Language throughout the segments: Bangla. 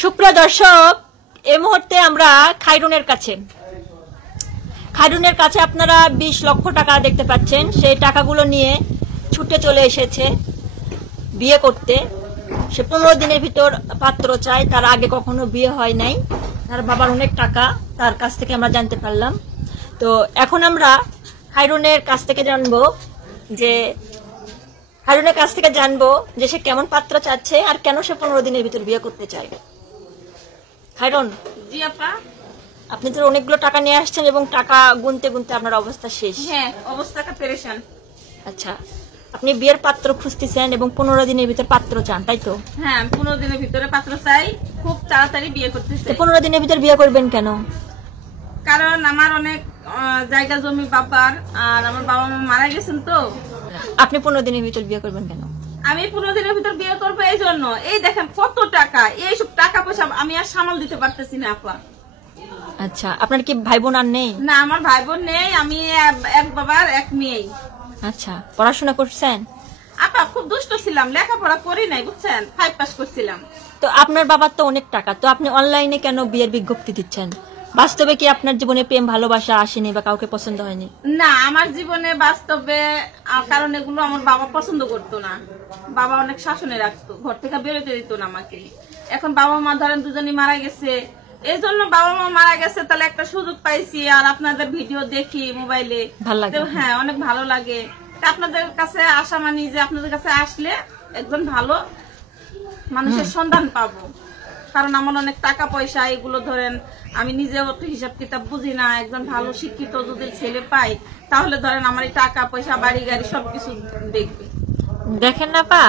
সুপ্রিয় দর্শক, এই মুহূর্তে আমরা খাইরুনের কাছে আপনারা 20 লক্ষ টাকা দেখতে পাচ্ছেন। সেই টাকাগুলো নিয়ে ছুটে চলে এসেছে বিয়ে করতে। সে 15 দিনের ভিতর পাত্র চায়। তার আগে কখনো বিয়ে হয় নাই। তার বাবার অনেক টাকা, তার কাছ থেকে আমরা জানতে পারলাম। তো এখন আমরা খাইরুনের কাছ থেকে জানবো যে সে কেমন পাত্র চাচ্ছে আর কেন সে 15 দিনের ভিতর বিয়ে করতে চায়। খাইরুন, জি আপা, আপনি তো অনেকগুলো টাকা নিয়ে আসছেন এবং টাকা গুনতে গুনতে আপনার অবস্থা শেষ। হ্যাঁ, অবস্থাটা পেরেশান। আচ্ছা, আপনি বিয়ের পাত্র খুঁজতেছেন এবং 15 দিনের ভিতর পাত্র চান, তাই তো? হ্যাঁ, 15 দিনের ভিতরে পাত্র চাই, খুব তাড়াতাড়ি বিয়ে করতে চাই। 15 দিনের ভিতর বিয়ে করবেন কেন? কারণ আমার অনেক জায়গা জমি বাবার, আর আমার বাবা মা মারা গেছেন। তো আপনি 15 দিনের ভিতর বিয়ে করবেন কেন? আমি 15 দিনের ভিতর বিয়ে করবো এই জন্য, এই দেখেন কত টাকা, এইসব টাকা পয়সা আমি আর সামাল দিতে পারতেছি না আপা। আচ্ছা, আপনার কি ভাই বোন আর নেই? না, আমার ভাই বোন নেই, আমি এক বাবার এক মেয়ে। আচ্ছা, পড়াশোনা করছেন? আপা খুব দুষ্ট ছিলাম, লেখাপড়া করি নাই বুঝছেন, 5 পাস করছিলাম। তো আপনার বাবার তো অনেক টাকা, তো আপনি অনলাইনে কেন বিয়ের বিজ্ঞপ্তি দিচ্ছেন? বাস্তবে কি আপনার জীবনে প্রেম ভালোবাসা আসেনি বা কাউকে পছন্দ হয়নি? না, আমার জীবনে বাস্তবে, কারণ এগুলো আমার বাবা পছন্দ করতো না। বাবা অনেক শাসনে রাখতো, ঘর থেকে বেরোতে দিত না আমাকে। এখন বাবা মা ধরেন দুজনই মারা গেছে, এই জন্য বাবা মা মারা গেছে, তাহলে একটা সুযোগ পাইছি। আর আপনাদের ভিডিও দেখি মোবাইলে, হ্যাঁ অনেক ভালো লাগে। আপনাদের কাছে আসা মানে যে আপনাদের কাছে আসলে একজন ভালো মানুষের সন্ধান পাবো। কারণ আমার অনেক টাকা পয়সা, এগুলো ধরেন আমি নিজেও তো হিসাব কিতাব বুঝি না। একজন ভালো শিক্ষিত যদি ছেলে পাই, তাহলে ধরেন আমার এই টাকা পয়সা বাড়ি গাড়ি সবকিছু দেখবে। দেখেন না পা,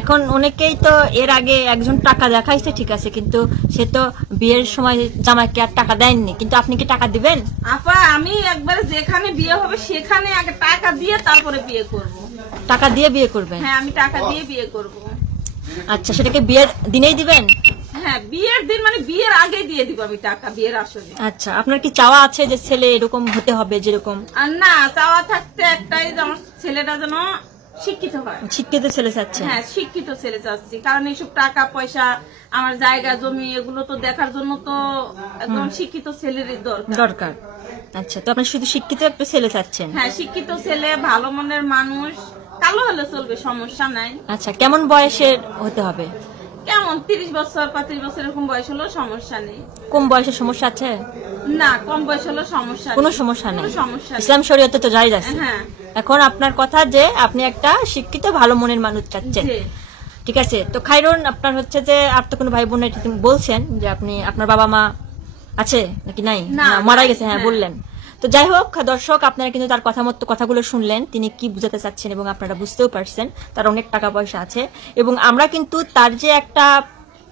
এখন অনেকেই তো এর আগে একজন টাকা দেখাইছে, ঠিক আছে, কিন্তু সে তো বিয়ের সময় জামাইকে আর টাকা দেননি। কিন্তু আপনি কি টাকা দিবেন? আপা আমি একবারে যেখানে বিয়ে হবে সেখানে আগে টাকা দিয়ে তারপরে বিয়ে করব। টাকা দিয়ে বিয়ে করবেন? হ্যাঁ, আমি টাকা দিয়ে বিয়ে করব। আচ্ছা, সেটাকে বিয়ের দিনেই দিবেন? হ্যাঁ, বিয়ের দিন মানে বিয়ের আগে দিয়ে দিব আমি টাকা, বিয়ের আসরে। আচ্ছা, আপনার কি চাওয়া আছে যে ছেলে এরকম হতে হবে যেরকম? আর না, চাওয়া থাকতে একটাই, যে আমার ছেলেটা যেন শিক্ষিত হয়। শিক্ষিত ছেলে চাচ্ছে? হ্যাঁ, শিক্ষিত ছেলে চাচ্ছি। কারণ এইসব টাকা পয়সা, আমার জায়গা জমি, এগুলো তো দেখার জন্য তো একদম শিক্ষিত ছেলেরই দরকার। আচ্ছা, তো আপনি শুধু শিক্ষিত একটা ছেলে চাচ্ছেন? হ্যাঁ, শিক্ষিত ছেলে, ভালো মনের মানুষ, কালো হলে চলবে, সমস্যা নাই। আচ্ছা, কেমন বয়সের হতে হবে? কেমন 30 বছর 35 বছর এরকম বয়স হলো সমস্যা নেই। কম বয়সের সমস্যা আছে? না, কম বয়স হলো সমস্যা, কোনো সমস্যা নেই। সমস্যা নেই, ইসলাম শরীয়তে তো জায়েজ আছে। হ্যাঁ। এখন আপনার কথা যে আপনি একটা শিক্ষিত ভালো মনের মানুষ চাচ্ছেন, ঠিক আছে। তো খাইরুন, আপনার হচ্ছে যে আর তো কোনো ভাই বোন নেই বলছেন, যে আপনি আপনার বাবা মা আছে নাকি নাই? মারা গেছে, হ্যাঁ বললেন। তো যাই হোক দর্শক, আপনারা কিন্তু তার কথা মতো কথাগুলো শুনলেন, তিনি কি বুঝাতে চাচ্ছেন এবং আপনারা বুঝতেও পারছেন তার অনেক টাকা পয়সা আছে। এবং আমরা কিন্তু তার যে একটা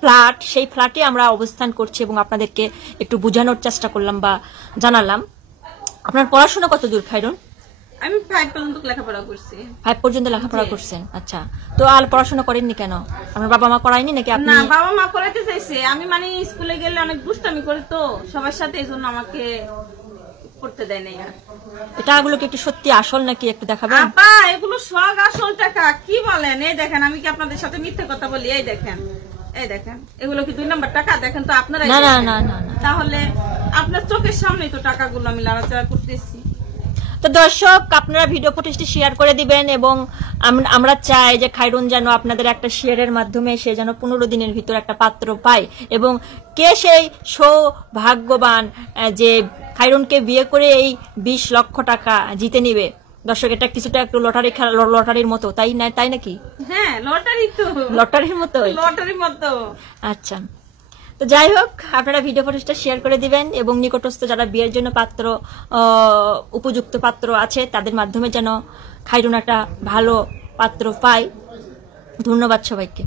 ফ্ল্যাট, সেই ফ্ল্যাটে আমরা অবস্থান করছি এবং আপনাদেরকে একটু বোঝানোর চেষ্টা করলাম বা জানালাম। আপনার পড়াশোনা কত দূর খাইরুন? আমি 5 পর্যন্ত লেখাপড়া করছি। 5 পর্যন্ত লেখাপড়া করছেন? আচ্ছা, তো আর পড়াশোনা করেননি কেন? আপনার বাবা মা করায়নি নাকি আপনি? না, বাবা মা করাতে চাইছে। আমি মানে স্কুলে গেলে অনেক দুষ্টামি করি তো সবার সাথে, এই জন্য আমাকে করতে দেয় নাই। আর এটাগুলো কি একটু সত্যি আসল নাকি একটু দেখাবেন? আপা এগুলো সব আসল টাকা। কি বলেন? এই দেখেন, আমি কি আপনাদের সাথে মিথ্যে কথা বলি? এই দেখেন, এই দেখেন, এগুলো কি 2 নাম্বার টাকা? দেখেন তো আপনারা। না না না না, তাহলে আপনার চোখের সামনেই তো টাকাগুলো আমি লড়াচড়া করতেছি। তো দর্শক, আপনারা ভিডিও ফুটেজটি শেয়ার করে দিবেন এবং আমরা চাই যে খাইরুন যেন আপনাদের একটা শেয়ারের মাধ্যমে সে যেন 15 দিনের ভিতর একটা পাত্র পায়। এবং কে সেই সৌভাগ্যবান যে খাইরুনকে বিয়ে করে এই 20 লক্ষ টাকা জিতে নিবে। দর্শক, এটা কিছুটা একটু লটারি খেলা, লটারির মতো, তাই না? তাই নাকি? হ্যাঁ, লটারি তো, লটারির মতো, লটারির মতো। আচ্ছা, তো যাই হোক, আপনারা ভিডিও ফুটেজটা শেয়ার করে দিবেন এবং নিকটস্থ যারা বিয়ের জন্য পাত্র, উপযুক্ত পাত্র আছে, তাদের মাধ্যমে যেন খাইরুন একটা ভালো পাত্র পায়। ধন্যবাদ সবাইকে।